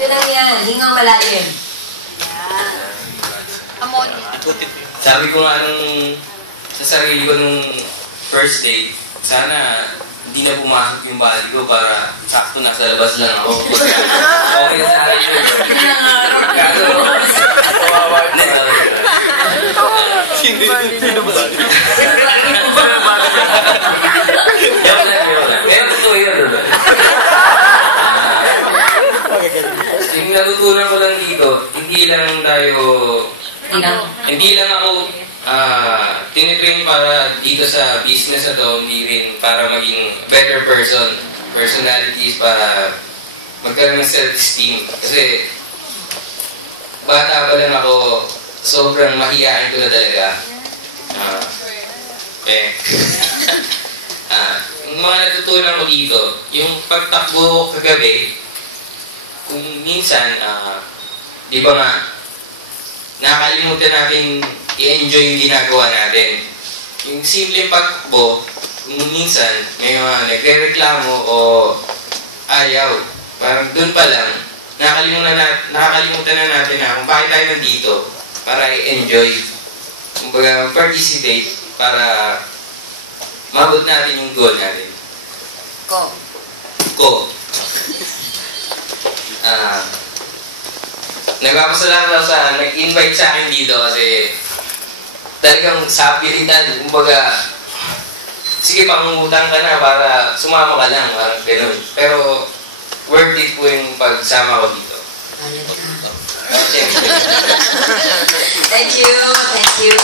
Lang yan, hingang malalim. Yan. Amon. Sabi ko nga sa sarili ko nung first day, sana hindi na pumasok yung body ko para sakto nasa labas lang ako. Okay na sa akin yun. Sino ba? Yaw lang. Pero totoo yun, diba? Yung natutunan ko lang dito, hindi lang ako tinitrain para dito sa business na to, hindi rin para maging better person, personalities, para magkaroon ng self-esteem. Kasi bata pa lang ako, sobrang mahihain ko na talaga. Yung mga natutunan ko dito, yung pagtakbo kagabi, kung minsan, di ba nga, nakakalimutan natin i-enjoy yung ginagawa natin. Yung simple pagtakbo, kung minsan, may mga nagre-reklamo o ayaw. Parang dun pa lang, nakakalimutan na natin na kung bakit tayo nandito para i-enjoy. Kumbaga, participate para mabot natin yung goal natin. Nagpapasalamat ako sa nag-invite sa akin dito kasi talagang sapilitan. Kumbaga, sige, pangungutang ka na para sumama ka lang, parang gano'n. Pero worth it po yung pagsama ko dito. Thank you.